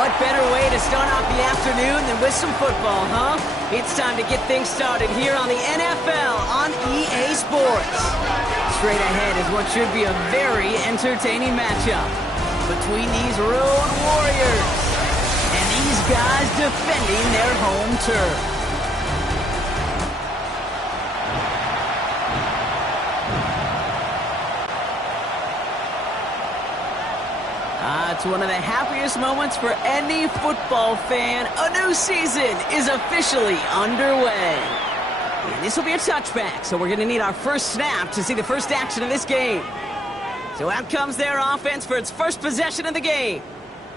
what better way to start off the afternoon than with some football, huh? It's time to get things started here on the NFL on EA Sports. Straight ahead is what should be a very entertaining matchup between these road warriors and these guys defending their home turf. It's one of the happiest moments for any football fan. A new season is officially underway. And this will be a touchback, so we're going to need our first snap to see the first action of this game. So out comes their offense for its first possession of the game.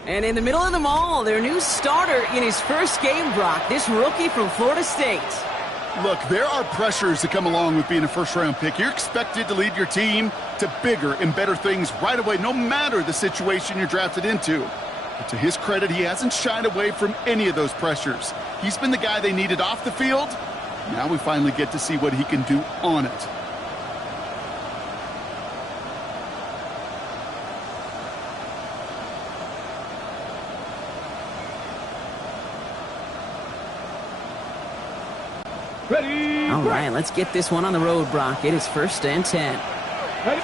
And in the middle of them all, their new starter in his first game, Brock, this rookie from Florida State. Look, there are pressures that come along with being a first-round pick. You're expected to lead your team to bigger and better things right away, no matter the situation you're drafted into. But to his credit, he hasn't shied away from any of those pressures. He's been the guy they needed off the field. Now we finally get to see what he can do on it. Ready. All right, let's get this one on the road, Brock. It is 1st and 10. Ready.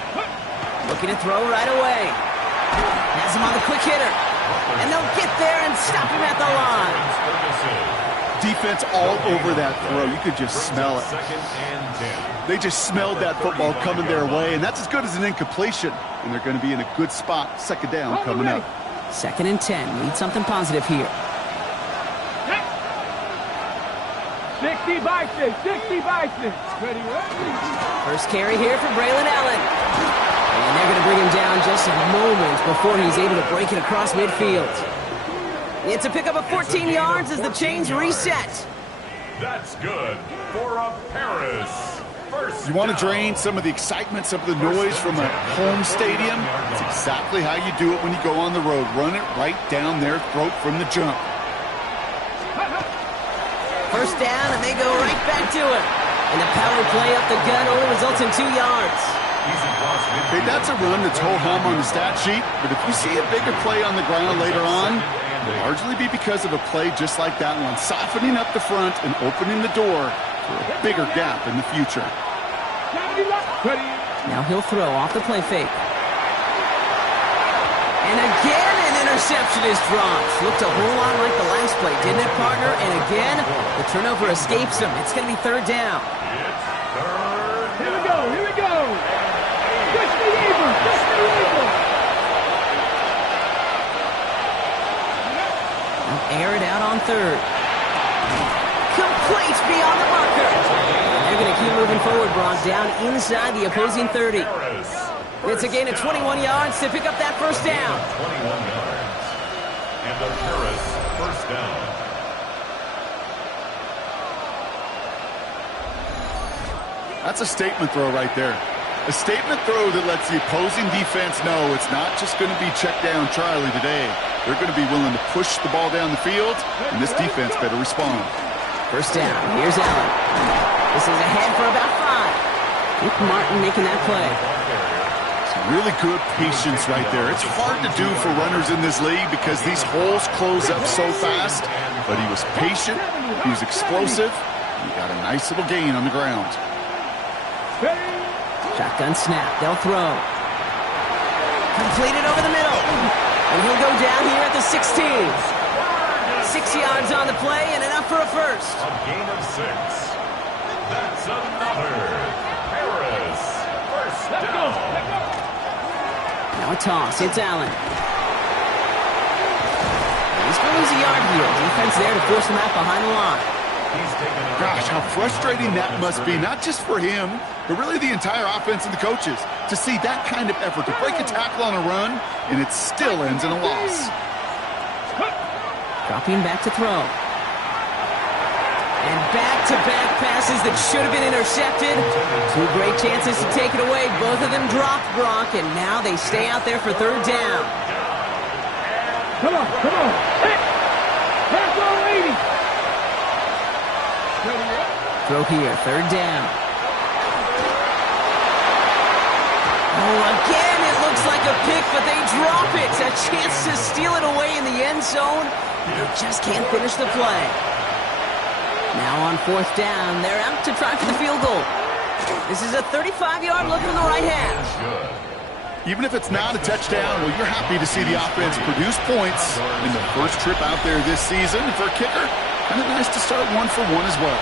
Looking to throw right away. Has him on the quick hitter. And they'll get there and stop him at the line. Defense all over that throw. You could just smell it. They just smelled that football coming their way, and that's as good as an incompletion. And they're going to be in a good spot. 2nd down coming up. 2nd and 10. Need something positive here. 60 by 6, 60 by 6. Ready. First carry here for Braylon Allen. And they're going to bring him down just a moment before he's able to break it across midfield. It's a pickup of 14 yards as the chains reset. That's good for a Paris. First You want to drain some of the excitement, some of the noise from a home stadium? That's exactly how you do it when you go on the road. Run it right down their throat from the jump. First down, and they go right back to it. And the power play up the gut only results in 2 yards. Hey, that's a run that's ho-hum on the stat sheet, but if you see a bigger play on the ground later on, it'll largely be because of a play just like that one, softening up the front and opening the door for a bigger gap in the future. Now he'll throw off the play fake. And again, an interception is dropped. Looked a whole lot like the last play, didn't it, partner? And again, the turnover escapes him. It's going to be 3rd down. Here we go, here we go. Push the Eagle, push the Eagle. Air it out on 3rd. Complete beyond the marker. And they're going to keep moving forward, Brock, down inside the opposing 30. It's a gain of 21 yards to pick up that first down. 21 yards. And the Paris first down. That's a statement throw right there. A statement throw that lets the opposing defense know it's not just going to be check down Charlie today. They're going to be willing to push the ball down the field, and this defense better respond. First down. Here's Allen. This is ahead for about 5. Nick Martin making that play. Really good patience right there. It's hard to do for runners in this league because these holes close up so fast, but he was patient, he was explosive, he got a nice little gain on the ground. Shotgun snap, they'll throw. Completed over the middle, and he'll go down here at the 16. 6 yards on the play and enough for a first. A gain of 6. That's another Paris first down. Now a toss. It's Allen. He's going to lose a yard here. Defense there to force him out behind the line. Gosh, how frustrating that must be, not just for him, but really the entire offense and the coaches, to see that kind of effort, to break a tackle on a run, and it still ends in a loss. Dropping back to throw. And back-to-back passes that should have been intercepted. 2 great chances to take it away. Both of them dropped, Brock, and now they stay out there for 3rd down. Come on, come on. Hey, pass on 80. Throw here, 3rd down. Oh, again, it looks like a pick, but they drop it. A chance to steal it away in the end zone. They just can't finish the play. Now on 4th down, they're out to try for the field goal. This is a 35-yard look from the right half. Even if it's not a touchdown, well, you're happy to see the offense produce points in the first trip out there this season. And for a kicker, kind of nice to start 1 for 1 as well.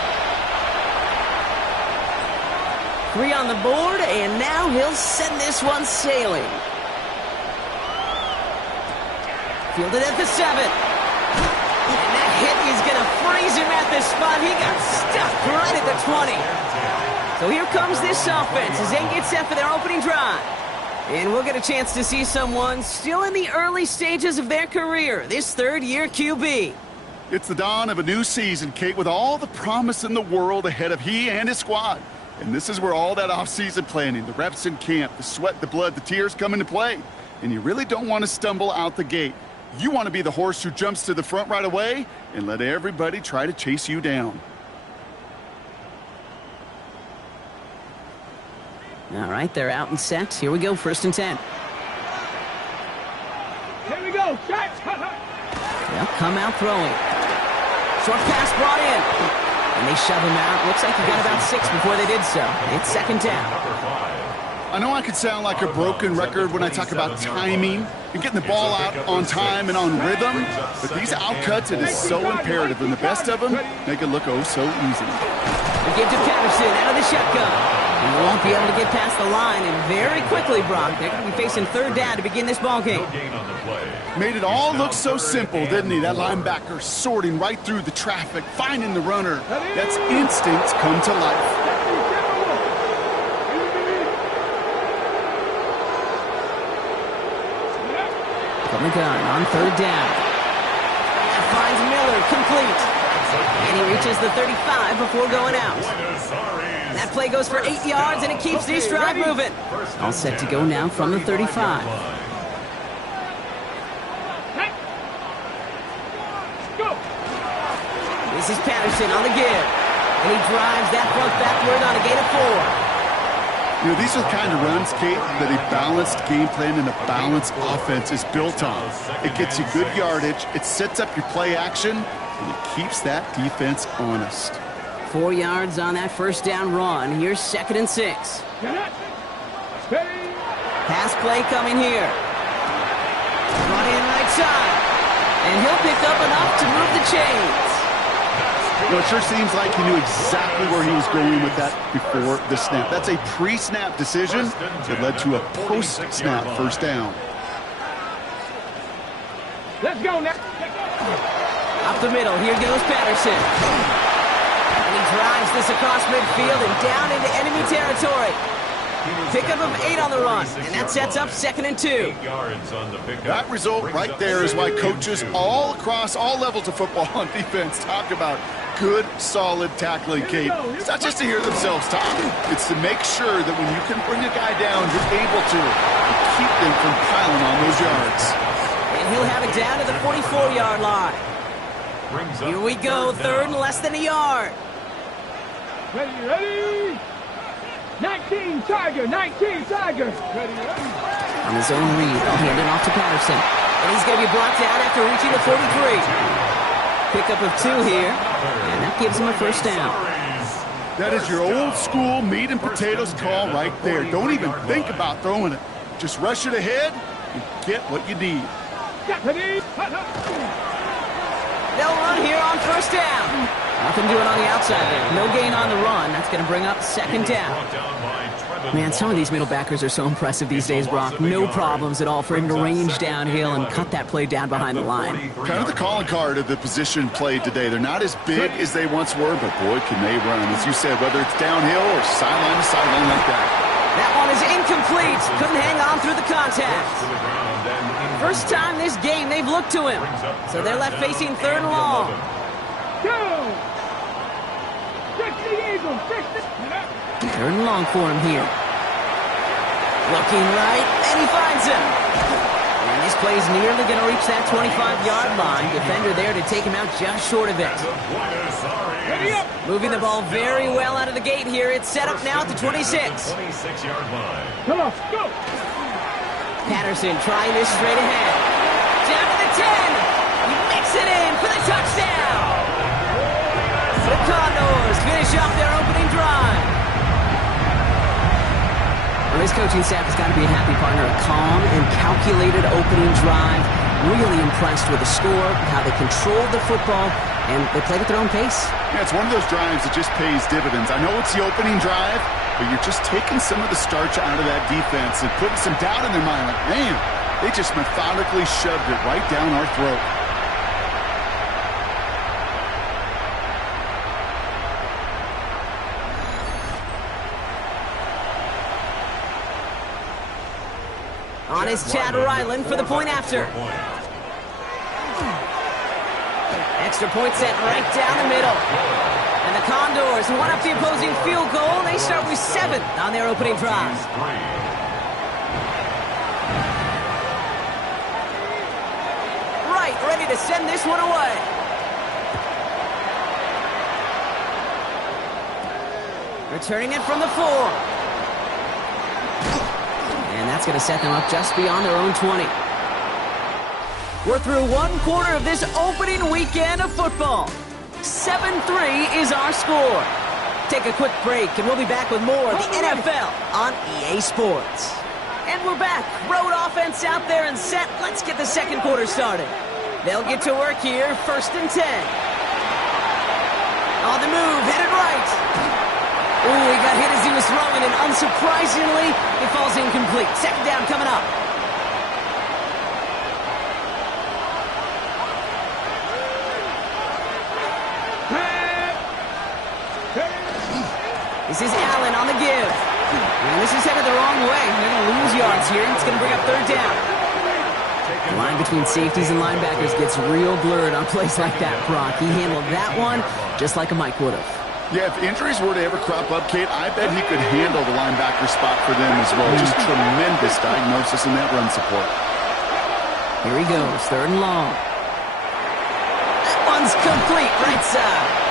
3 on the board, and now he'll send this one sailing. Fielded at the 7. And that hit is going to freeze him at the spot. He got stuck right at the 20. So here comes this offense as they get set for their opening drive. And we'll get a chance to see someone still in the early stages of their career, this 3rd-year QB. It's the dawn of a new season, Kate, with all the promise in the world ahead of he and his squad. And this is where all that off-season planning, the reps in camp, the sweat, the blood, the tears come into play. And you really don't want to stumble out the gate. You want to be the horse who jumps to the front right away and let everybody try to chase you down. All right, they're out and set. Here we go, 1st and 10. Here we go. Shot. They'll come out throwing. Short pass brought in. And they shove him out. Looks like he got about 6 before they did so. It's 2nd down. I know I could sound like a broken record when I talk about timing and getting the ball out on time and on rhythm, but these outcuts, it is so imperative, and the best of them make it look oh so easy. We give to Patterson out of the shotgun. He won't be able to get past the line, and very quickly, Brock, they're going to be facing 3rd down to begin this ball game. Made it all look so simple, didn't he? That linebacker sorting right through the traffic, finding the runner. That's instincts come to life. From the gun on 3rd down. That finds Miller, complete. And he reaches the 35 before going out. That play goes for 8 yards, and it keeps this drive moving. All set to go now from the 35. This is Patterson on the give. And he drives that front backward on a gain of 4. You know, these are the kind of runs, Kate, that a balanced game plan and a balanced offense is built on. It gets you good yardage, it sets up your play action, and it keeps that defense honest. 4 yards on that 1st down run. Here's 2nd and 6. Pass play coming here. Run in right side. And he'll pick up enough to move the chains. You know, it sure seems like he knew exactly where he was going with that before the snap. That's a pre-snap decision that led to a post-snap 1st down. Let's go now. Up the middle, here goes Patterson. And he drives this across midfield and down into enemy territory. Pickup of 8 on the run, and that sets up 2nd and 2. That result right there is why coaches all across all levels of football on defense talk about good, solid tackling, Kate. It's not just to hear themselves talk. It's to make sure that when you can bring a guy down, you're able to keep them from piling on those yards. And he'll have it down to the 44-yard line. Here we go, 3rd and less than a yard. Ready. 19 Tiger, 19 Tiger. Ready. On his own read, I'll hand it off to Patterson. And he's going to be brought down after reaching the 43. Pickup of 2 here, and that gives him a 1st down. That is your old school meat and potatoes call right there. Don't even think about throwing it. Just rush it ahead and get what you need. They'll run here on 1st down. Nothing doing on the outside there. No gain on the run. That's going to bring up 2nd down. Man, some of these middle backers are so impressive these days, Brock. No problems at all for him to range downhill and cut that play down behind the line. Kind of the calling card of the position played today. They're not as big as they once were, but boy, can they run. As you said, whether it's downhill or sideline to sideline like that. That one is incomplete. Couldn't hang on through the contact. First time this game they've looked to him. So they're left facing 3rd and long. Go! 3rd and long for him here. Looking right, and he finds him. And this play's nearly going to reach that 25-yard line. Defender there to take him out just short of it. Moving the ball very well out of the gate here. It's set up now at the 26. 26-yard line. Come on, go! Patterson trying this straight ahead. Down to the 10. He makes it in for the touchdown. The Condors finish off their opening drive. Well, this coaching staff has got to be a happy partner. A calm and calculated opening drive. Really impressed with the score, how they controlled the football, and they played at their own pace. Yeah, it's one of those drives that just pays dividends. I know it's the opening drive, but you're just taking some of the starch out of that defense and putting some doubt in their mind. Like, man, they just methodically shoved it right down our throat. On is Chad Ryland for the point after. Extra point set right down the middle. And the Condors won up the opposing field goal. They start with 7 on their opening drive. Right, ready to send this one away. Returning it from the 4. And that's going to set them up just beyond their own 20. We're through one quarter of this opening weekend of football. 7-3 is our score. Take a quick break, and we'll be back with more of the NFL on EA Sports. And we're back. Road offense out there and set. Let's get the second quarter started. They'll get to work here, 1st and 10. On the move, headed right. Ooh, he got hit as he was throwing, and unsurprisingly, it falls incomplete. Second down coming up. This is Allen on the give. And this is headed the wrong way. They're going to lose yards here. It's going to bring up 3rd down. The line between safeties and linebackers gets real blurred on plays like that, Brock. He handled that one just like a Mike would have. Yeah, if injuries were to ever crop up, Kate, I bet he could handle the linebacker spot for them as well. Just tremendous diagnosis in that run support. Here he goes, 3rd and long. That one's complete, right side.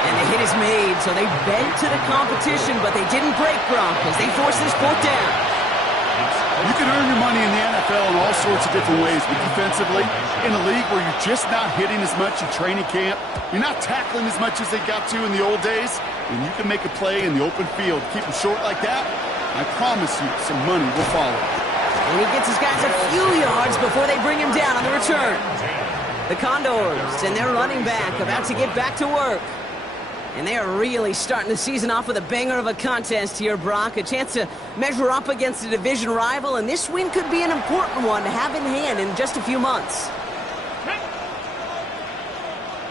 And the hit is made, so they bent to the competition, but they didn't break, Gronk, as they force this fourth down. You can earn your money in the NFL in all sorts of different ways, but defensively, in a league where you're just not hitting as much in training camp, you're not tackling as much as they got to in the old days, and you can make a play in the open field, keep them short like that, I promise you some money will follow. And he gets his guys a few yards before they bring him down on the return. The Condors and their running back about to get back to work. And they are really starting the season off with a banger of a contest here, Brock. A chance to measure up against a division rival, and this win could be an important one to have in hand in just a few months.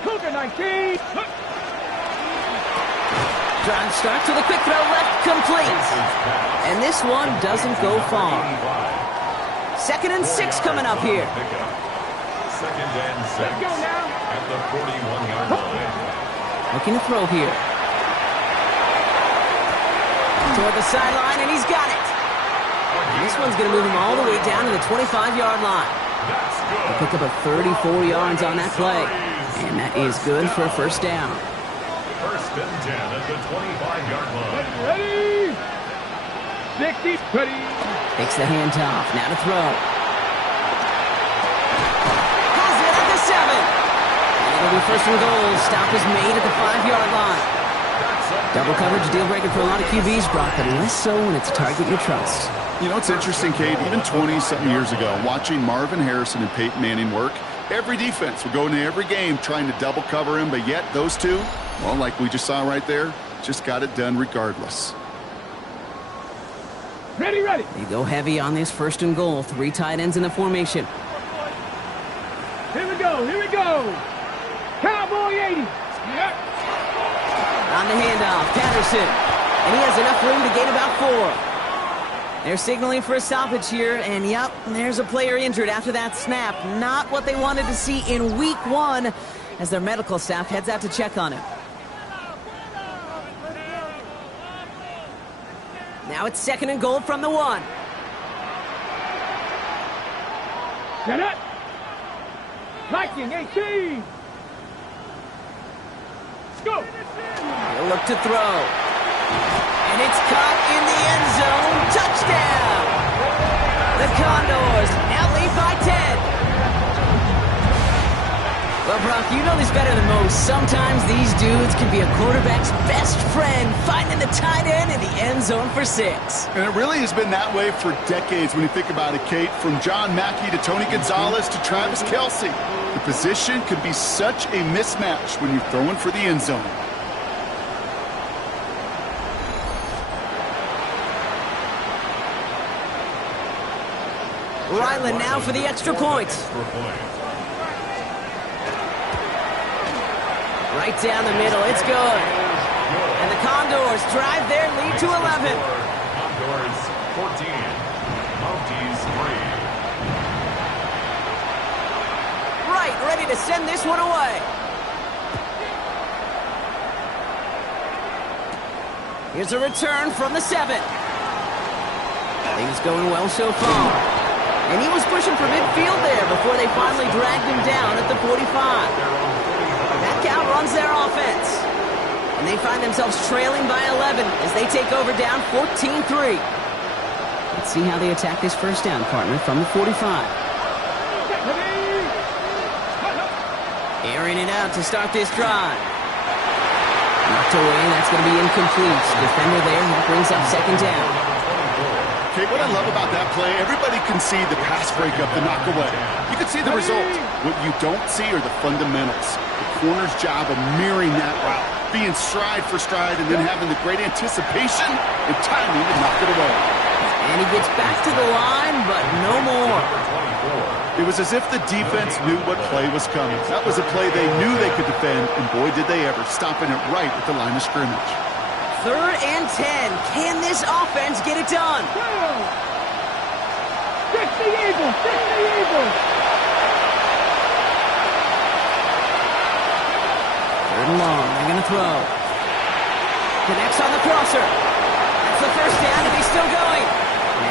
Cougar 19. Drive starts with a quick throw left, complete. And this one doesn't go far. 2nd and 6 coming up here. 2nd and 6. Let's go now. At the 41-yard line. Looking to throw here. Toward the sideline, and he's got it. And this one's going to move him all the way down to the 25-yard line. He'll pick up a 34 yards on that play. And that is good for a 1st down. 1st and 10 at the 25-yard line. Ready. 60, ready. Takes the handoff. Now to throw. Has it at the 7. It'll be 1st and goal. Stop is made at the 5-yard line. Double coverage deal breaker for a lot of QBs, Brock, but less so when it's a target you trust. You know, it's interesting, Kate, even 20-something years ago, watching Marvin Harrison and Peyton Manning work, every defense would go into every game trying to double cover him, but yet those two, well, like we just saw right there, just got it done regardless. Ready, ready. They go heavy on this 1st and goal. 3 tight ends in the formation. Here we go, here we go. Cowboy 80. Yep. On the handoff, Patterson. And he has enough room to gain about 4. They're signaling for a stoppage here, and yep, there's a player injured after that snap. Not what they wanted to see in week 1 as their medical staff heads out to check on him. Now it's 2nd and goal from the 1. Set up. Viking 18. Go. He'll look to throw. And it's caught in the end zone. Touchdown! The Condors now lead by 10. Well, Brock, you know this better than most. Sometimes these dudes can be a quarterback's best friend, finding the tight end in the end zone for 6. And it really has been that way for decades when you think about it, Kate. From John Mackey to Tony Gonzalez to Travis Kelce. The position can be such a mismatch when you're throwing for the end zone. Ryland now for the extra point. Right down the middle, it's good. And the Condors drive their lead to 11. Condors 14, Mounties 3. Right, ready to send this one away. Here's a return from the 7. Things going well so far. And he was pushing for midfield there before they finally dragged him down at the 45. That count runs their offense. And they find themselves trailing by 11 as they take over down 14-3. Let's see how they attack this first down, partner, from the 45. Airing it out to start this drive. Knocked away, that's going to be incomplete. Defender there, that brings up second down. Okay, what I love about that play, everybody can see the pass breakup, the knock away. You can see the result. What you don't see are the fundamentals. The corner's job of mirroring that route, being stride for stride, and then having the great anticipation and timing to knock it away. And he gets back to the line, but no more. It was as if the defense knew what play was coming. That was a play they knew they could defend, and boy, did they ever, stopping it right at the line of scrimmage. 3rd and 10. Can this offense get it done? Fix the Eagles! Fix the Eagles! 3rd and long. They're going to throw. Connects on the crosser. That's the first down, and he's still going.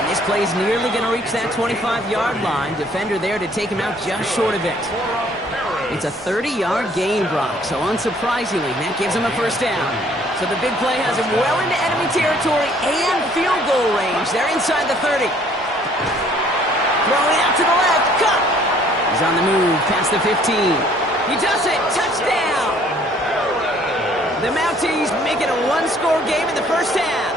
And this play's nearly going to reach that 25-yard line. Defender there to take him out just short of it. It's a 30-yard gain, Brock. So unsurprisingly, that gives him a first down. So the big play has him well into enemy territory and field goal range. They're inside the 30. Throwing out to the left. Cut. He's on the move past the 15. He does it. Touchdown. The Mounties make it a one-score game in the first half.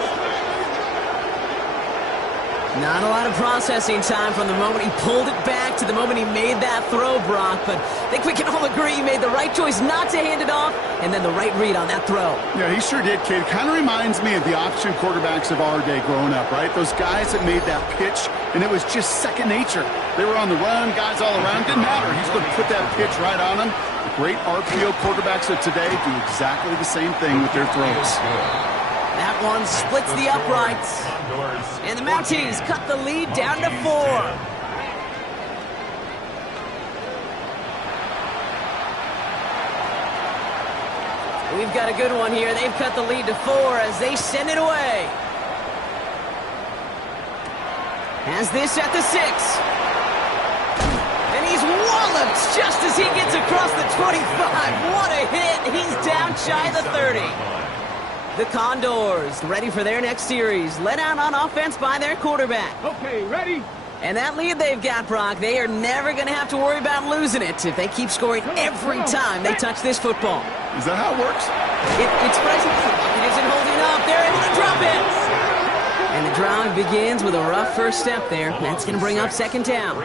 Not a lot of processing time from the moment he pulled it back to the moment he made that throw, Brock. But I think we can all agree he made the right choice not to hand it off, and then the right read on that throw. Yeah, he sure did, kid. Kind of reminds me of the option quarterbacks of our day growing up, right? Those guys that made that pitch, and it was just second nature. They were on the run, guys all around. Didn't matter. He's going to put that pitch right on them. The great RPO quarterbacks of today do exactly the same thing with their throws. That one splits the uprights. And the Mounties cut the lead down to 4. We've got a good one here. They've cut the lead to 4 as they send it away. Has this at the 6. And he's walloped just as he gets across the 25. What a hit. He's down shy of the 30. The Condors ready for their next series. Led out on offense by their quarterback. Okay, ready? And that lead they've got, Brock, they are never going to have to worry about losing it if they keep scoring every time they touch this football. Is that how it works? It's present. It isn't holding up. They're able to drop it. And the drive begins with a rough first step there. That's going to bring up second down.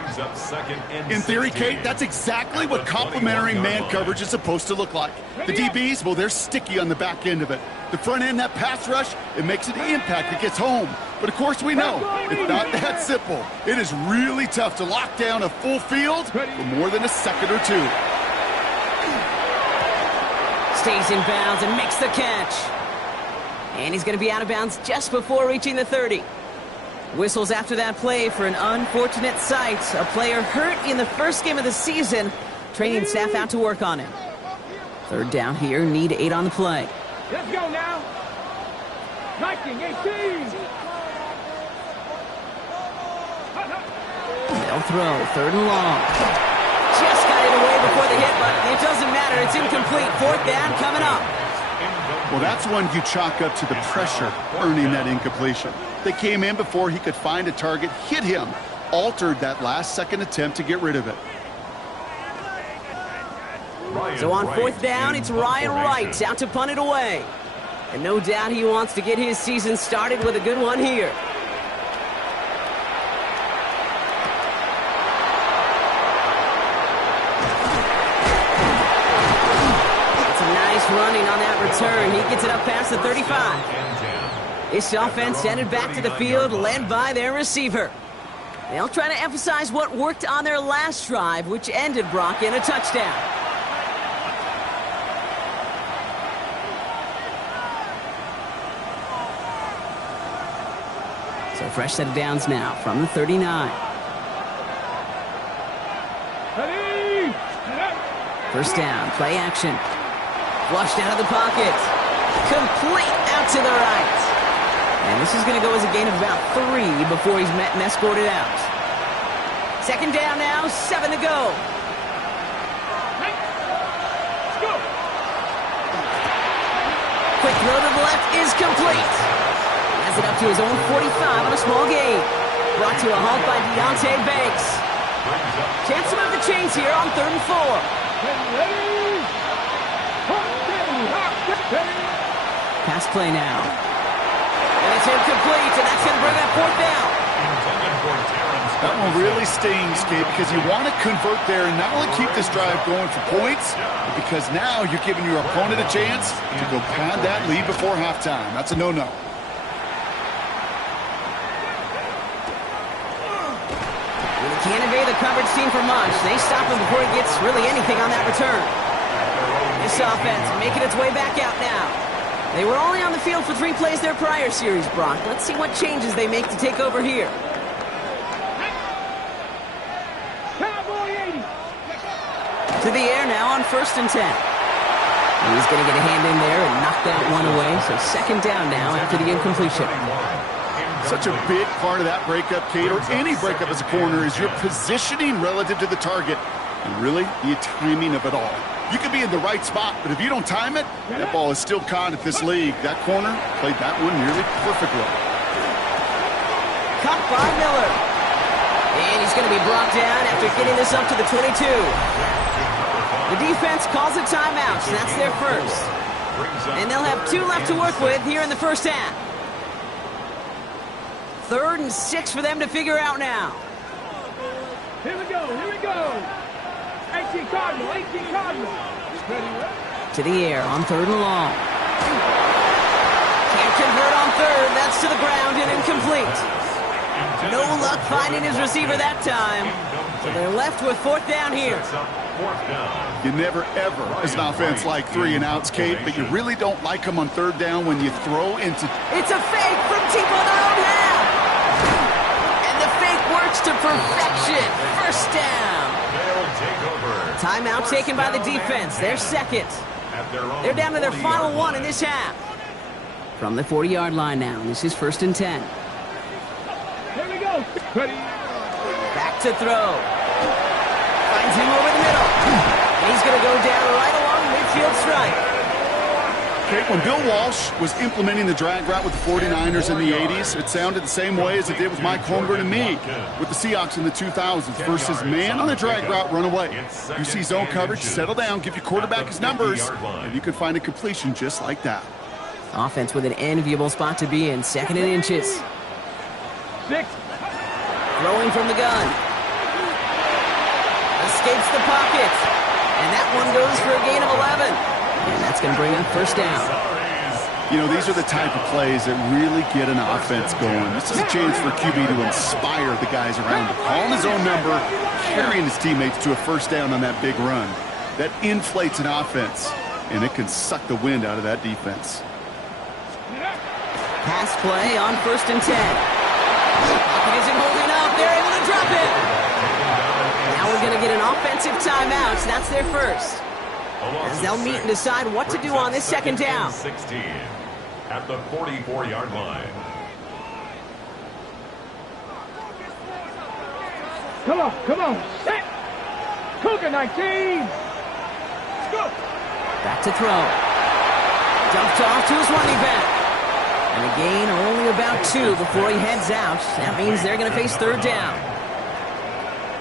In theory, Kate, that's exactly what complementary man coverage is supposed to look like. The DBs, well, they're sticky on the back end of it. The front end, that pass rush, it makes an impact. It gets home. But, of course, we know it's not that simple. It is really tough to lock down a full field for more than a second or two. Stays in bounds and makes the catch. And he's going to be out of bounds just before reaching the 30. Whistles after that play for an unfortunate sight. A player hurt in the first game of the season. Training staff out to work on him. Third down here, need 8 on the play. Let's go now. 19-18. They'll throw, 3rd and long. Just got it away before the hit, but it doesn't matter. It's incomplete. 4th down coming up. Well, that's one you chalk up to the pressure earning that incompletion. They came in before he could find a target, hit him. altered that last-second attempt to get rid of it. So on fourth down, it's Ryan Wright out to punt it away. And no doubt he wants to get his season started with a good one here. It's a nice running on that return. He gets it up past the 35. This offense headed back to the field, led by their receiver. They'll try to emphasize what worked on their last drive, which ended, Brock, in a touchdown. So fresh set of downs now from the 39. First down, play action. Flushed out of the pocket. Complete out to the right. And this is going to go as a gain of about 3 before he's met and escorted out. Second down now, 7 to go. Let's go. Quick throw to the left is complete. Has it up to his own 45 on a small gain. Brought to a halt by Deontay Banks. Chance to move the chains here on 3rd and 4. Pass play now. And it's incomplete, and that's going to bring up 4th down. That one really stings, Kate, because you want to convert there and not only keep this drive going for points, but because now you're giving your opponent a chance to go pad that lead before halftime. That's a no-no. He can't evade the coverage team for much. They stop him before he gets really anything on that return. This offense making its way back out now. They were only on the field for 3 plays their prior series, Brock. Let's see what changes they make to take over here. To the air now on 1st and 10. He's going to get a hand in there and knock that one away. So 2nd down now after the incompletion. Such a big part of that breakup, Kate, or any breakup as a corner, is your positioning relative to the target and really the timing of it all. You could be in the right spot, but if you don't time it, that ball is still caught at this league. That corner played that one nearly perfectly. Caught by Miller. And he's going to be brought down after getting this up to the 22. The defense calls a timeout, so that's their first. And they'll have 2 left to work with here in the first half. 3rd and 6 for them to figure out now. Here we go, here we go. 18 Cardinal, 18 Cardinal. To the air on 3rd and long. Can't convert on 3rd. That's to the ground and incomplete. No luck finding his receiver that time. So they're left with 4th down here. You never, ever, as an offense, like 3 and outs, Kate, but you really don't like them on 3rd down when you throw into... It's a fake from deep on their own half. And the fake works to perfection. First down. Timeout taken by the defense. Their 2nd. They're down to their final 1 in this half. From the 40-yard line now. This is 1st and 10. Here we go. Ready. Back to throw. Finds him over the middle. And he's going to go down right along midfield stripe. Okay, when Bill Walsh was implementing the drag route with the 49ers in the 80s, it sounded the same way as it did with Mike Holmgren and me with the Seahawks in the 2000s versus man on the drag route, run away. You see zone coverage, settle down, give your quarterback his numbers, and you can find a completion just like that. Offense with an enviable spot to be in. 2nd and inches. 6. Throwing from the gun. Escapes the pocket. And that one goes for a gain of 11. And that's going to bring up 1st down. You know, these are the type of plays that really get an offense going. This is a chance for QB to inspire the guys around him. Calling his own number, carrying his teammates to a 1st down on that big run. That inflates an offense, and it can suck the wind out of that defense. Pass play on 1st and 10. Pocket isn't holding up. They're able to drop it. Now we're going to get an offensive timeout. So that's their first. As they'll meet and decide what to do on this 2nd down. 16 at the 44-yard line. Come on, come on. Set. Cougar 19. Let's go. Back to throw. Dumped off to his running back. And a gain only about 2 before he heads out. That means they're going to face 3rd down.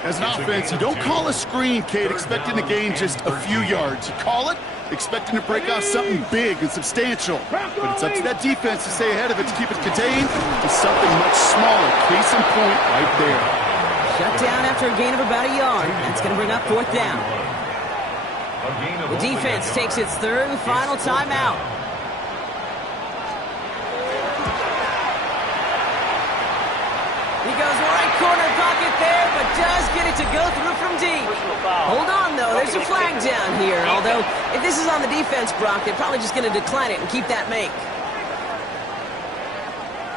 As an offense, you don't call a screen, Kate, expecting to gain just a few yards. You call it expecting to break off something big and substantial. But it's up to that defense to stay ahead of it, to keep it contained to something much smaller. Case in point right there. Shut down after a gain of about a yard. That's going to bring up 4th down. The defense takes its 3rd and final timeout. He goes right corner pocket there, but does get it to go through from deep. Hold on, though. There's a flag down here. Although, if this is on the defense, Brock, they're probably just going to decline it and keep that make.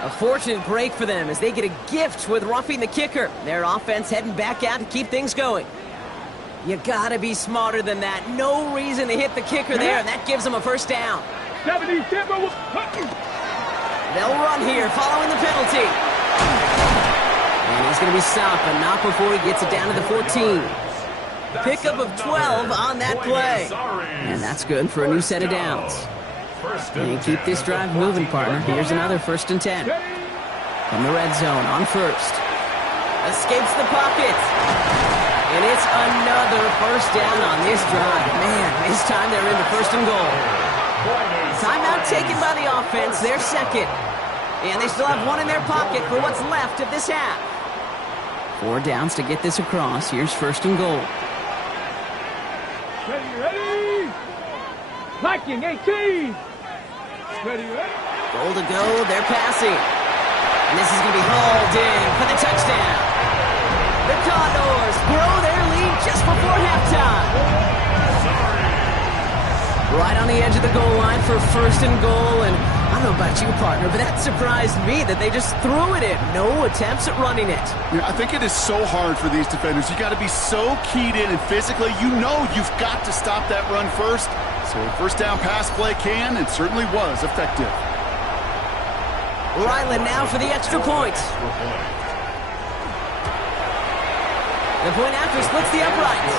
A fortunate break for them as they get a gift with roughing the kicker. Their offense heading back out to keep things going. You got to be smarter than that. No reason to hit the kicker there, and that gives them a 1st down. They'll run here following the penalty. And he's going to be stopped, but not before he gets it down to the 14. Pickup of 12 on that play. And that's good for a new set of downs. And keep this drive moving, partner. Here's another 1st and 10. From the red zone on 1st. Escapes the pocket. And it's another 1st down on this drive. Man, this time they're in the 1st and goal. Timeout taken by the offense, their 2nd. And they still have 1 in their pocket for what's left of this half. 4 downs to get this across. Here's 1st and goal. Ready? Liking 18. Ready? Goal to go. They're passing. And this is going to be hauled in for the touchdown. The Condors grow their lead just before halftime. Right on the edge of the goal line for 1st and goal. And I don't know about you, partner, but that surprised me that they just threw it in. No attempts at running it. Yeah, I think it is so hard for these defenders. You got to be so keyed in and physically, you know you've got to stop that run first. So a 1st down pass play can and certainly was effective. Ryland now for the extra point. The point after splits the uprights.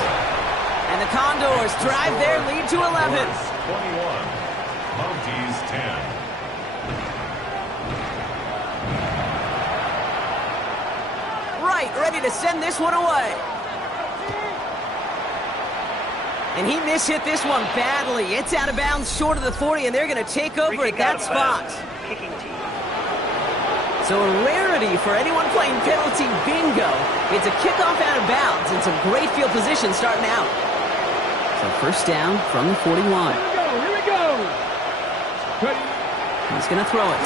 And the Condors drive their lead to 11. 21, Monty's 10. Right, ready to send this one away. And he mishit this one badly. It's out of bounds short of the 40, and they're going to take over at that spot. So a rarity for anyone playing penalty bingo. It's a kickoff out of bounds and some great field position starting out. So 1st down from the 41. Here we go. Ready? He's going to throw it.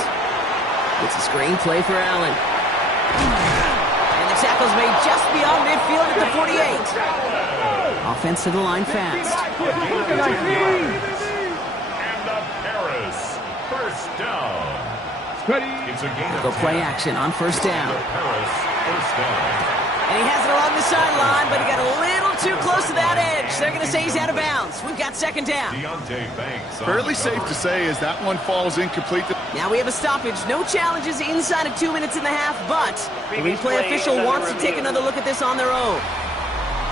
It's a screen play for Allen. And the tackle's made just beyond midfield at the 48. Offense to the line fast. And the Paris 1st down. Ready? It's a gain Go of play 10. action on 1st down. Paris 1st down. And he has it along the sideline, but he got a little too close to that edge. They're going to say he's out of bounds. We've got 2nd down. Deontay Banks. Fairly safe to say as that one falls incomplete. Now we have a stoppage. No challenges inside of 2 minutes and a half, but the replay official wants to take another look at this on their own.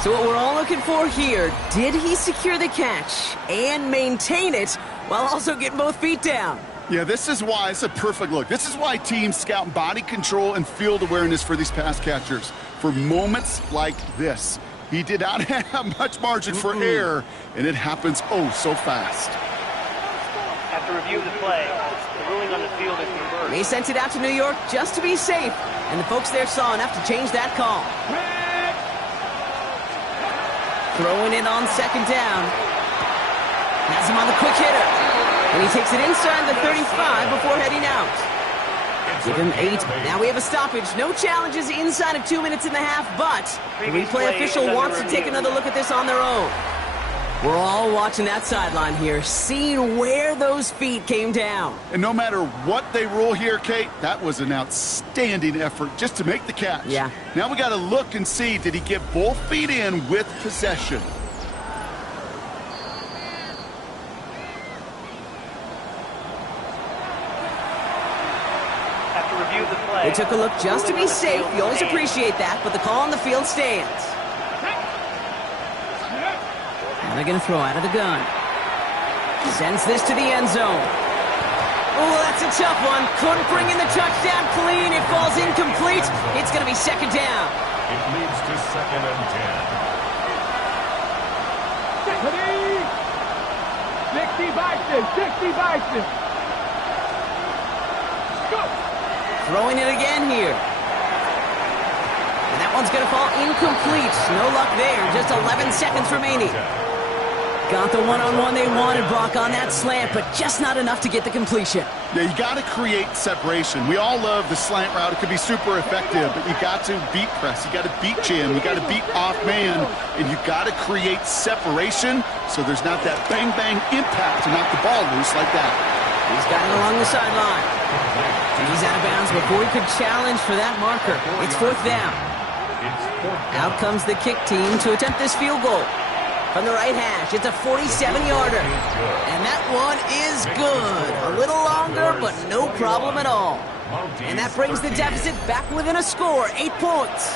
So what we're all looking for here, did he secure the catch and maintain it while also getting both feet down? Yeah, this is why it's a perfect look. This is why teams scout body control and field awareness for these pass catchers. For moments like this. He did not have much margin for error, and it happens oh so fast. After review of the play, the ruling on the field is reversed. They sent it out to New York just to be safe, and the folks there saw enough to change that call. Throwing it on 2nd down. Has him on the quick hitter. And he takes it inside the 35 before heading out. Give him 8. Now we have a stoppage. No challenges inside of 2 minutes and a half, but the replay official wants to take another look at this on their own. We're all watching that sideline here, seeing where those feet came down. And no matter what they rule here, Kate, that was an outstanding effort just to make the catch. Yeah. Now we got to look and see, did he get both feet in with possession? They took a look just to be safe. You always appreciate that, but the call on the field stands. Now they're going to throw out of the gun. Sends this to the end zone. Oh, that's a tough one. Couldn't bring in the touchdown clean. It falls incomplete. It's going to be second down. It leads to 2nd and 60 Bison, 60 Bison. Go. Throwing it again here. And that one's going to fall incomplete. No luck there. Just 11 seconds remaining. Got the one-on-one they wanted, Brock, on that slant, but just not enough to get the completion. Yeah, you got to create separation. We all love the slant route. It could be super effective, but you got to beat press. You got to beat jam. You got to beat off man, and you got to create separation so there's not that bang-bang impact to knock the ball loose like that. He's got it along the sideline. And he's out of bounds before he could challenge for that marker. It's 4th down. Out comes the kick team to attempt this field goal. From the right hash, it's a 47-yarder. And that one is good. A little longer, but no problem at all. And that brings the deficit back within a score, 8 points.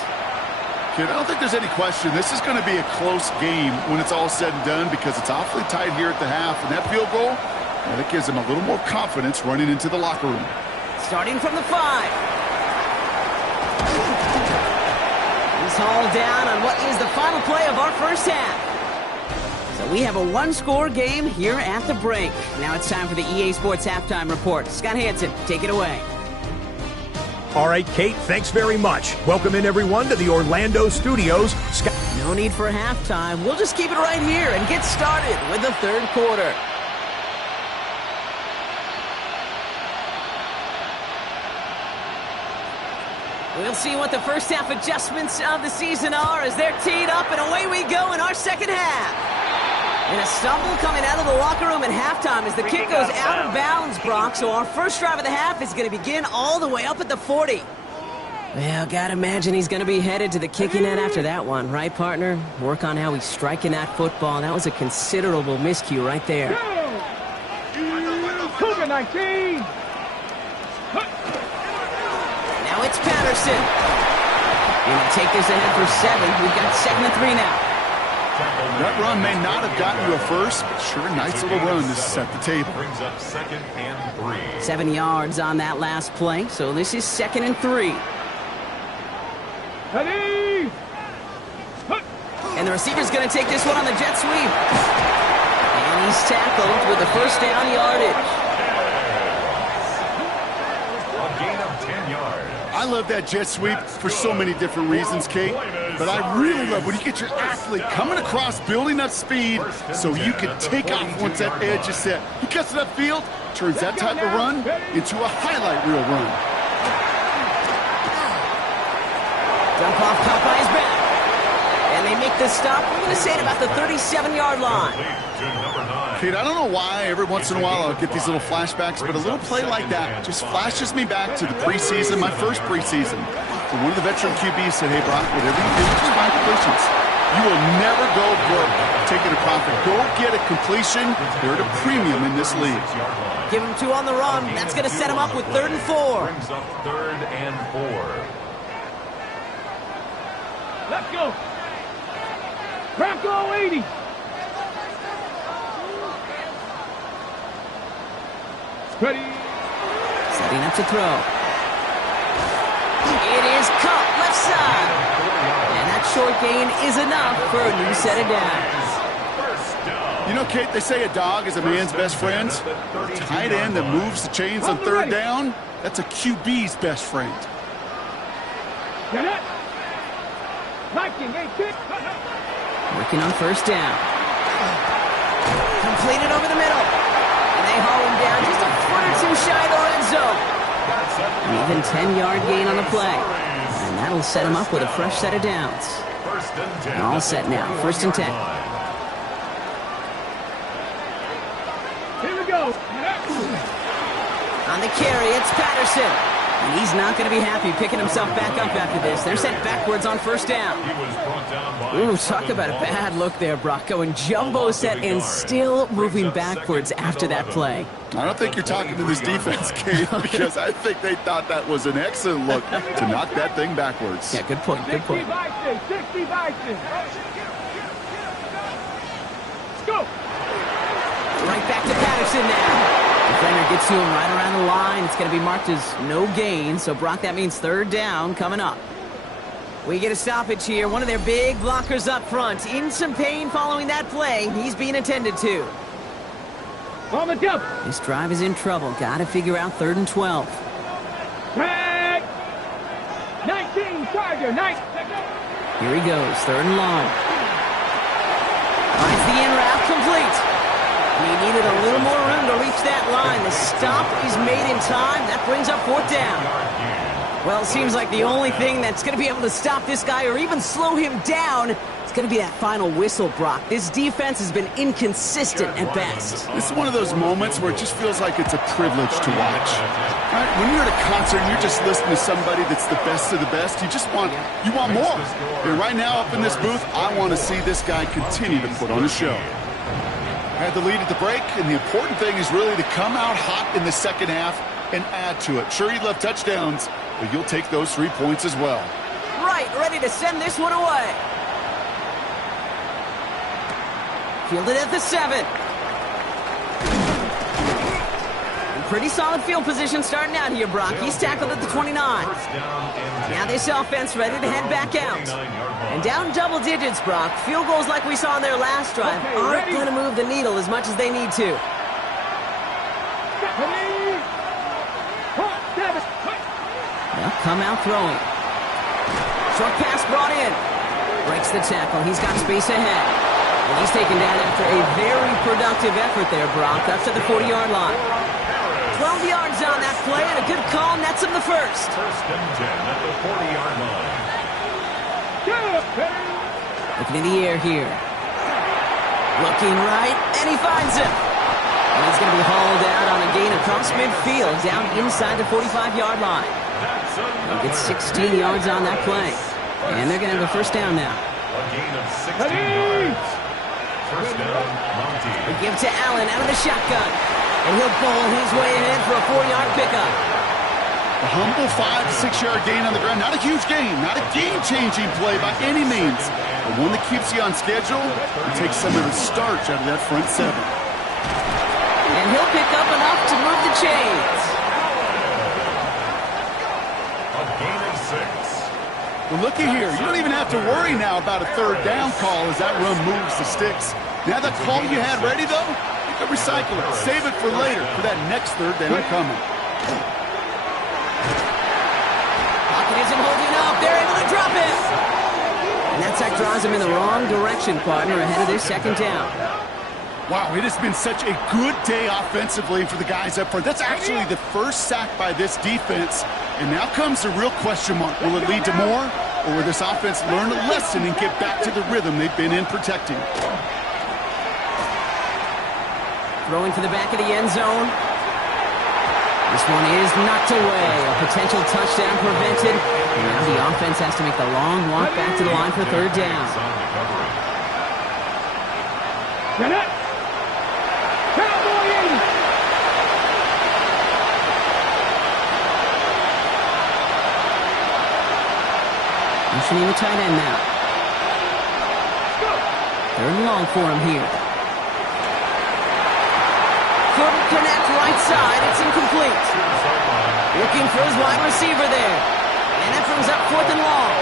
Kid, I don't think there's any question. This is going to be a close game when it's all said and done because it's awfully tight here at the half. And that field goal, well, it gives them a little more confidence running into the locker room. Starting from the 5. He's hauled down on what is the final play of our first half. So we have a one-score game here at the break. Now it's time for the EA Sports Halftime Report. Scott Hansen, take it away. All right, Kate, thanks very much. Welcome in, everyone, to the Orlando studios. No need for halftime. We'll just keep it right here and get started with the third quarter. We'll see what the first half adjustments of the season are as they're teed up, and away we go in our second half. And a stumble coming out of the locker room at halftime as the kick goes out of bounds, Brock. So our first drive of the half is going to begin all the way up at the 40. Well, gotta imagine he's going to be headed to the kicking net after that one, right, partner? Work on how he's striking that football. That was a considerable miscue right there. Cougar 19. Now it's Patterson. Gonna take this ahead for 7. We've got 2nd and 3 now. That run may not have gotten you a first, but sure, nice little run to set the table. Brings up 2nd and 3. 7 yards on that last play, so this is 2nd and 3. Ready. And the receiver's going to take this one on the jet sweep. And he's tackled with the first down yardage. A gain of 10 yards. I love that jet sweep for so many different reasons, Kate. But I really love when you get your athlete coming across, building up speed so you can take off once that edge is set. He cuts it upfield, turns that type of run into a highlight reel run. Dump off caught by his back. And they make the stop. We're going to say at about the 37-yard line. Kate, I don't know why every once in a while I'll get these little flashbacks, but a little play like that just flashes me back to the preseason, my first preseason. And one of the veteran QBs said, hey, Brock, whatever you do, just find completions. You will never go broke taking a profit. Go get a completion. They're at a premium in this league. Give him 2 on the run. That's going to set him up with 3rd and 4. Brings up 3rd and 4. Let's go. Bronco 80. Ready. Setting up to throw. It is caught left side. And that short gain is enough for a new set of downs. You know, Kate, they say a dog is a man's best friend. A tight end that moves the chains on 3rd down, that's a QB's best friend. Get it. Working on 1st down. Completed over the middle. And they haul him down just a foot or 2 shy of the red zone. An even 10-yard gain on the play. And that'll set him up with a fresh set of downs. And all set now. 1st and 10. Here we go. On the carry, it's Patterson. And he's not going to be happy picking himself back up after this. They're sent backwards on 1st down. Ooh, talk about a bad look there, Brock. Going jumbo set and still moving backwards after that play. I don't think you're talking to this defense, Kate, because I think they thought that was an excellent look to knock that thing backwards. Yeah, good point, good point. 60 Bison. Let's go. Right back to Patterson now. Defender gets to him right around the line. It's going to be marked as no gain. So, Brock, that means third down coming up. We get a stoppage here. One of their big blockers up front. In some pain following that play. He's being attended to. On the jump. This drive is in trouble. Got to figure out 3rd and 12. Tag. 19, Charger, 9. Here he goes, 3rd and long. Finds the in route complete. He needed a little more room to reach that line. The stop is made in time. That brings up 4th down. Well, it seems like the only thing that's going to be able to stop this guy or even slow him down is going to be that final whistle, Brock. This defense has been inconsistent at best. This is one of those moments where it just feels like it's a privilege to watch. Right? When you're at a concert and you're just listening to somebody that's the best of the best, you want more. And right now up in this booth, I want to see this guy continue to put on a show. Had the lead at the break, and the important thing is really to come out hot in the second half and add to it. Sure, you'd love touchdowns, but you'll take those 3 points as well. Right, ready to send this one away. Fielded at the 7. Pretty solid field position starting out here, Brock. He's tackled at the 29. Now this offense ready to head back out. And down double digits, Brock. Field goals like we saw in their last drive aren't going to move the needle as much as they need to. They'll come out throwing. Short pass brought in. Breaks the tackle. He's got space ahead. And he's taken down after a very productive effort there, Brock. Up to the 40-yard line. 12 yards on that play, and a good call nets him the first. 1st and 10 at the 40-yard line. Looking in the air here. Looking right, and he finds him. And he's going to be hauled out on a gain across midfield, down inside the 45-yard line. He'll get 16 yards on that play. And they're going to have a 1st down now. A gain of 16 yards. 1st down, Monty. They give to Allen out of the shotgun. And he'll bowl his way ahead for a 4-yard pickup. A humble 5 to 6-yard gain on the ground. Not a huge gain, not a game-changing play by any means, but one that keeps you on schedule and takes some of the starch out of that front 7. And he'll pick up enough to move the chains. A gain of 6. Well, looky here. You don't even have to worry now about a 3rd down call as that run moves the sticks. Now that call you had ready, though, you can recycle it. Save it for later for that next 3rd down coming. Pocket isn't holding up. They're able to drop it. And that sack draws him in the wrong direction, partner, ahead of their 2nd down. Wow, it has been such a good day offensively for the guys up front. That's actually the first sack by this defense. And now comes the real question mark. Will it lead to more? Or will this offense learn a lesson and get back to the rhythm they've been in protecting? Throwing to the back of the end zone. This one is knocked away. A potential touchdown prevented. And now the offense has to make the long walk back to the line for 3rd down. Cowboy 80. Motioning the tight end now. 3rd and long for him here. Couldn't connect right side. It's incomplete. Looking for his wide receiver there. And that brings up 4th and long.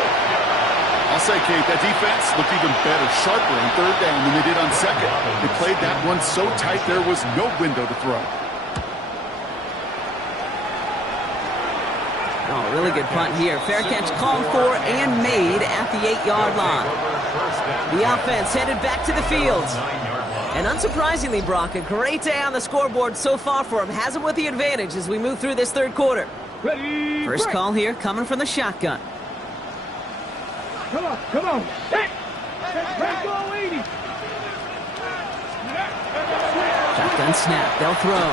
I'll say, Kate, that defense looked even better, sharper on 3rd down than they did on 2nd. They played that one so tight there was no window to throw. Oh, really good punt here. Fair catch called for and made at the 8-yard line. The offense headed back to the field. And unsurprisingly, Brock, a great day on the scoreboard so far for him. Has him with the advantage as we move through this 3rd quarter. Ready, First break. call here coming from the shotgun. Come on, come on. Hey! Go 80. Shotgun snap. They'll throw.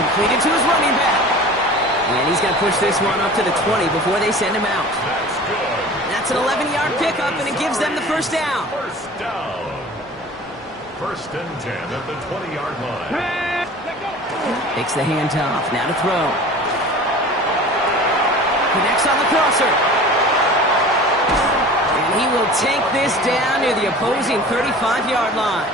Completed to his running back. And he's going to push this one up to the 20 before they send him out. That's an 11-yard pickup, and it gives them the 1st down. 1st down. 1st and 10 at the 20-yard line. Takes the handoff. Now to throw. Connects on the crosser. And And he will take this down near the opposing 35-yard line.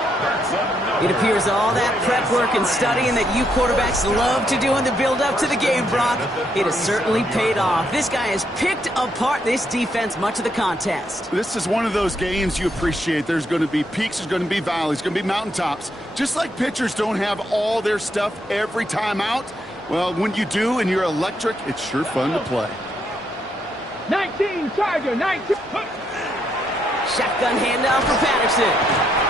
It appears all that prep work and studying that you quarterbacks love to do in the build-up to the game, Brock, it has certainly paid off. This guy has picked apart this defense much of the contest. This is one of those games you appreciate. There's going to be peaks, there's going to be valleys, going to be mountaintops. Just like pitchers don't have all their stuff every time out, well, when you do and you're electric, it's sure fun to play. 19, Charger, 19. Shotgun handoff for Patterson.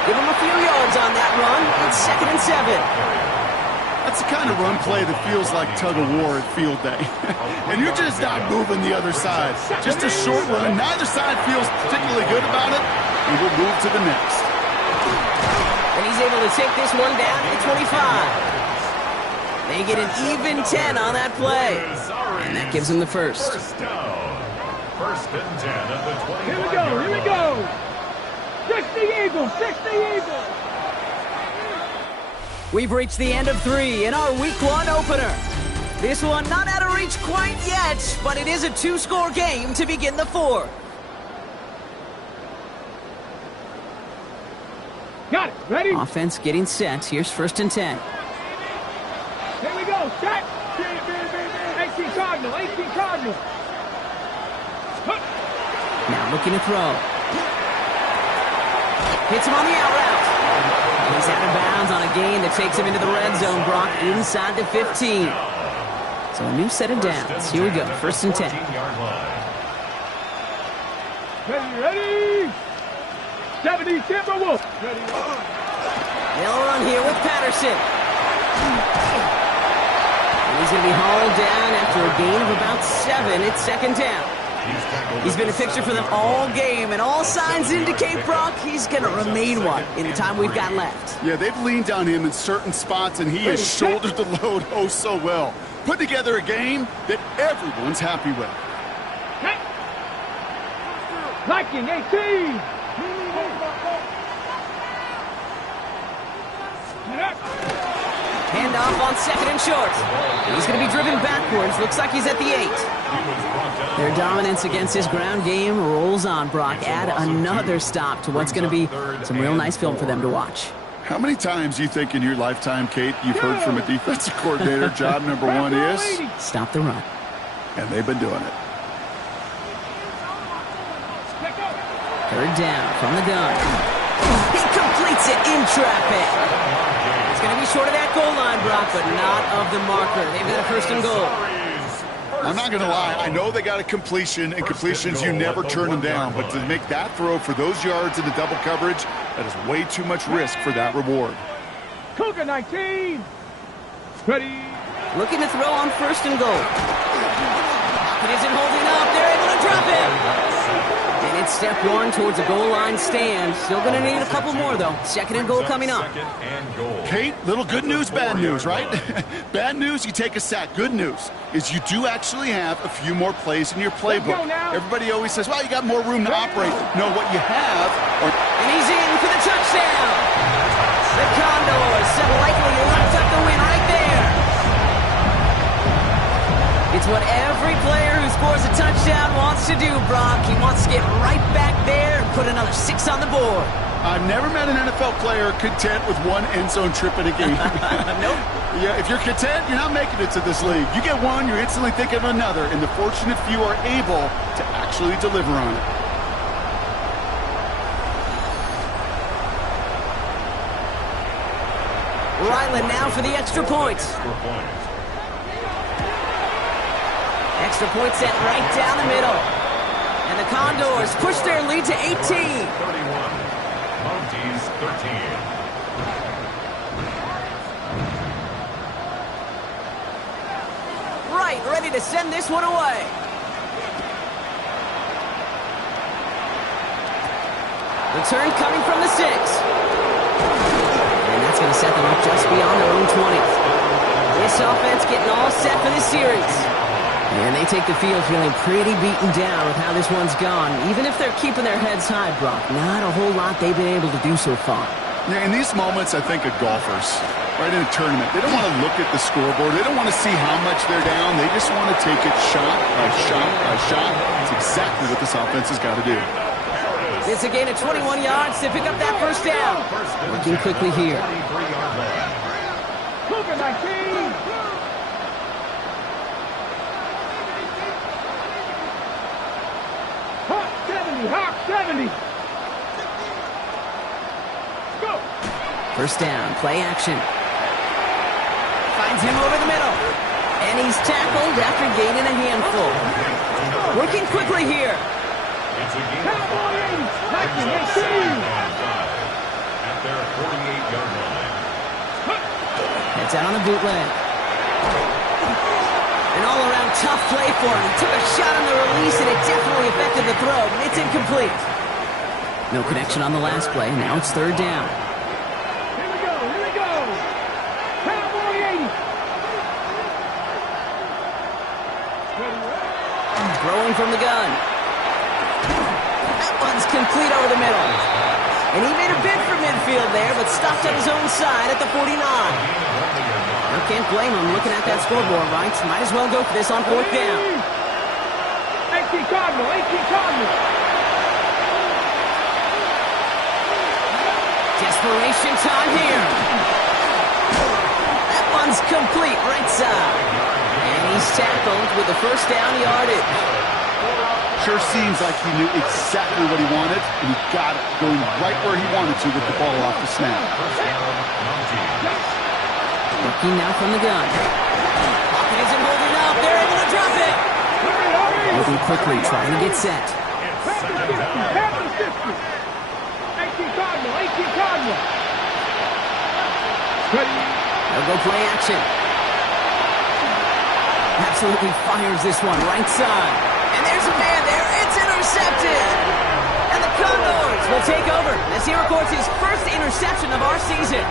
Give him a few yards on that run. It's 2nd and 7. That's the kind of run play that feels like tug-of-war at field day. And you're just not moving the other side. Just a short run. Neither side feels particularly good about it. And we'll move to the next. And he's able to take this one down at 25. They get an even 10 on that play. And that gives them the first. First down. 1st and 10 at the 25. Here we go, here we go. 60 Eagles, 60 Eagles. We've reached the end of 3 in our Week 1 opener. This one not out of reach quite yet, but it is a 2-score game to begin the 4th. Got it, ready? Offense getting set. Here's 1st and 10. Here we go, set. 18 Cardinal, 18 Cardinal. Now looking to throw. Hits him on the out route. He's out of bounds on a gain that takes him into the red zone, Brock, inside the 15. So a new set of downs. Here we go, 1st and 10. Ready. 70 Timberwolves. Ready. They'll run here with Patterson. And he's going to be hauled down after a gain of about 7. It's 2nd down. He's been a fixture for them all game, and all signs indicate, Brock, he's going to remain one in the time we've got left. Yeah, they've leaned on him in certain spots, and he has shouldered the load oh so well. Put together a game that everyone's happy with. Liking 18. Handoff on 2nd and short. He's going to be driven backwards. Looks like he's at the 8. Their dominance against his ground game rolls on, Brock. Add another stop to what's going to be some real nice film for them to watch. How many times do you think in your lifetime, Kate, you've heard from a defensive coordinator, job number 1 is? Stop the run. And they've been doing it. 3rd down from the gun. He completes it in traffic. It's going to be short of that goal line, Brock, but not of the marker. They've got a 1st and goal. I'm not going to lie. I know they got a completion, and completions, you never turn them down. But to make that throw for those yards in the double coverage, that is way too much risk for that reward. Cougar 19. Ready. Looking to throw on 1st and goal. It isn't holding up. They're able to drop him. And it's step 1 towards a goal line stand. Still going to need a couple more, though. 2nd and goal coming up. Kate, little good news, bad news, right? Bad news, you take a sack. Good news is you do actually have a few more plays in your playbook. Everybody always says, well, you got more room to operate. No, what you have... And he's in for the touchdown. The Condors so likely lift up the win right there. It's what every player who scores a touchdown wants to do, Brock. He wants to get right back there and put another 6 on the board. I've never met an NFL player content with 1 end zone trip in a game. Nope. Yeah, if you're content, you're not making it to this league. You get 1, you're instantly thinking of another, and the fortunate few are able to actually deliver on it. Ryland now for the extra point. Extra point set right down the middle. And the Condors push their lead to 18. 31. Monty's 13. Right, ready to send this one away. Return coming from the 6. And that's going to set them up just beyond their own 20. This offense getting all set for this series. And they take the field feeling pretty beaten down with how this one's gone. Even if they're keeping their heads high, Brock, not a whole lot they've been able to do so far. Yeah, in these moments, I think of golfers, right in a tournament. They don't want to look at the scoreboard. They don't want to see how much they're down. They just want to take it shot by shot by shot. That's exactly what this offense has got to do. It's a gain of 21 yards to pick up that first down. Working quickly here. Move it, my team. Hawk 70. Go. First down, play action. Finds him over the middle. And he's tackled after gaining a handful. Working quickly here. It's a game of 5. At their 48-yard line. Heads out on the bootleg. An all-around tough play for him. He took a shot on the release, and it definitely affected the throw, but it's incomplete. No connection on the last play. Now it's third down. Here we go. Cowboy 80. Throwing from the gun. That one's complete over the middle. And he made a bid for midfield there, but stopped on his own side at the 49. I can't blame him looking at that scoreboard, right? Might as well go for this on fourth down. 18 Cardinal. Desperation time here. That one's complete, right side. And he's tackled with the first down yardage. Sure seems like he knew exactly what he wanted, and he got it, going right where he wanted to with the ball off the snap. Looking now from the gun. Pocket isn't holding up. They're able to drop it. Moving quickly, trying to get set. Pass the 50. 18 Cardinal. They'll go play action. Absolutely fires this one, right side. And there's a man there. It's intercepted. And the Condors will take over as he records his first interception of our season.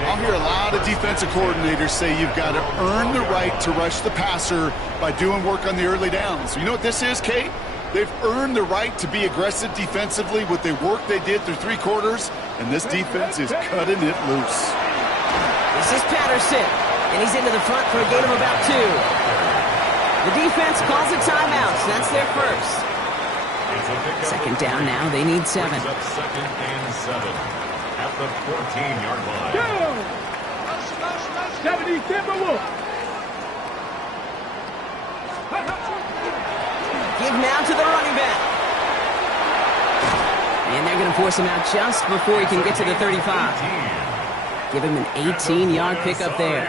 I'll hear a lot of defensive coordinators say you've got to earn the right to rush the passer by doing work on the early downs. You know what this is, Kate? They've earned the right to be aggressive defensively with the work they did through 3 quarters, and this defense is cutting it loose. This is Patterson, and he's into the front for a gain of about 2. The defense calls a timeout, so that's their first. Second down now, they need 7. Second and 7 at the 14-yard line. 70 Timberwolves. Give now to the running back. And they're going to force him out just before he can get to the 35. Give him an 18-yard pickup there.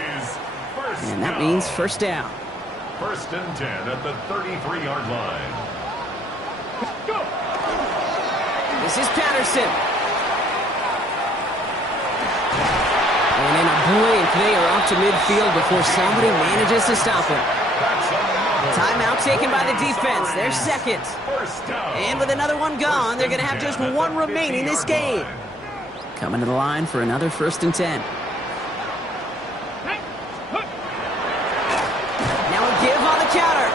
And that means first down. First and 10 at the 33-yard line. This is Patterson. And in a blink, they are off to midfield before somebody manages to stop him. Timeout taken by the defense. They're second. And with another one gone, they're going to have just 1 remaining this game. Coming to the line for another first and 10. Now a give on the counter.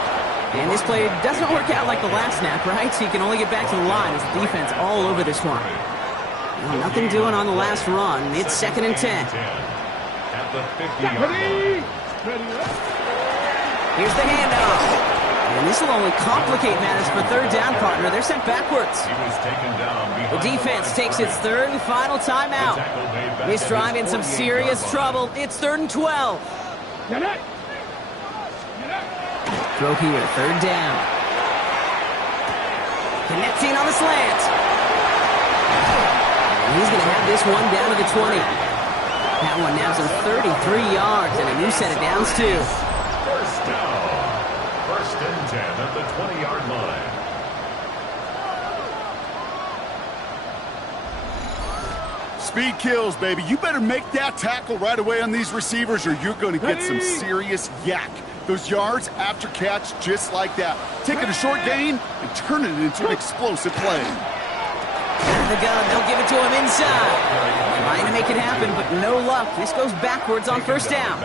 And this play doesn't work out like the last snap, right? So you can only get back to the line as the defense all over this one. Well, nothing doing on the last run. It's second and 10. At the 50-yard line. Here's the handoff. And this will only complicate matters for third down, partner. They're sent backwards. He was taken down. The defense takes its third and final timeout. This drive in some serious trouble. It's third and 12. Throw here, third down. Connecting on the slant. And he's going to have this one down to the 20. That one nabs him 33 yards and a new set of downs, too. First down. First and 10 at the 20-yard line. Speed kills, baby. You better make that tackle right away on these receivers or you're going to get some serious yak. Those yards after catch just like that. Taking a short gain and turning it into an explosive play. Out of the gun, they'll give it to him inside. Trying to make it happen, but no luck. This goes backwards on first down.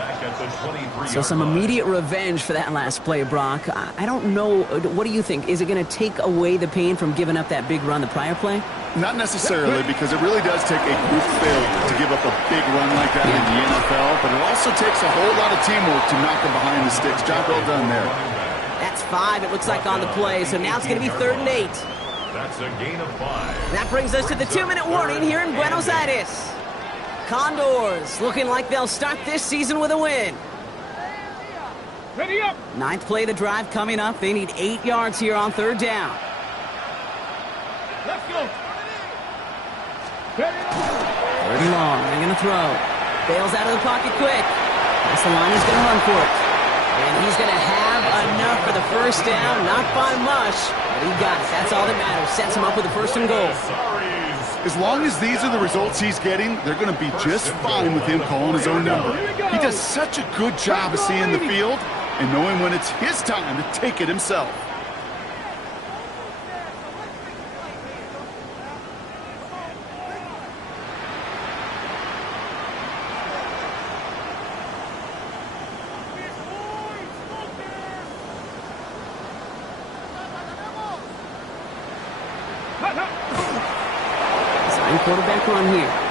So some immediate revenge for that last play, Brock. I don't know. What do you think? Is it going to take away the pain from giving up that big run the prior play? Not necessarily, because it really does take a group failure to give up a big run like that in the NFL, but it also takes a whole lot of teamwork to knock them behind the sticks. Job well done there. That's 5, it looks like, on the play, so now it's going to be 3rd and 8. That's a gain of 5. That brings us to the 2-minute warning here in Buenos Aires. Condors looking like they'll start this season with a win. Ready up. 9th play of the drive coming up. They need 8 yards here on 3rd down. Let's go. 3rd and long. They're going to throw. Bales out of the pocket quick. That's the line. He's going to run for it. And he's going to have enough for the first down. Not by much, but he got it. That's all that matters. Sets him up with a 1st and goal. As long as these are the results he's getting, they're going to be just fine with him calling his own number. He does such a good job of seeing the field and knowing when it's his time to take it himself. Quarterback run here.